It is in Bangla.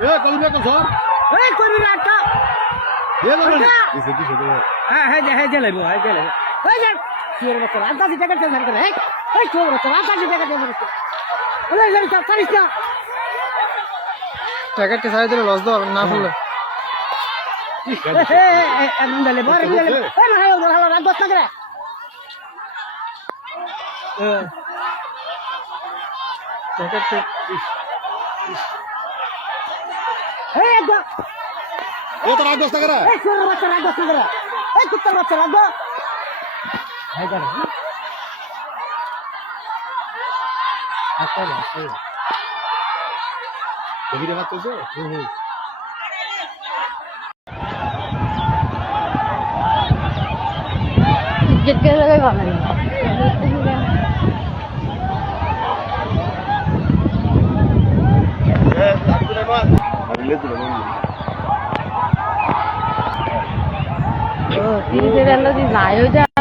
এ কলিবে তো সর এ ওটা। কিসে কিসে হ্যাঁ হ্যাঁ হ্যাঁ জ্বালাইবো হ্যাঁ জ্বালাইবো ওই যান চোর স্যার করে এই চোর বাচ্চা আধা দিতে গেছে স্যার করে। ওই যান চালিস না। দিলে লস দেওয়া না ফুললে। এমন দিলে ওই করে। প্যাকেটটা এই একদম। ও তো রাত দশ টাকা এই চোর বাচ্চা রাত দশ করে। এই কুত্তার বাচ্চা দশ হাই গাড়ি আচ্ছা আচ্ছা কবিরে ভাত তো হুম হুম। জিজ্ঞেস করে ভালো ও তিরিশের এলো যে যায় ওই যা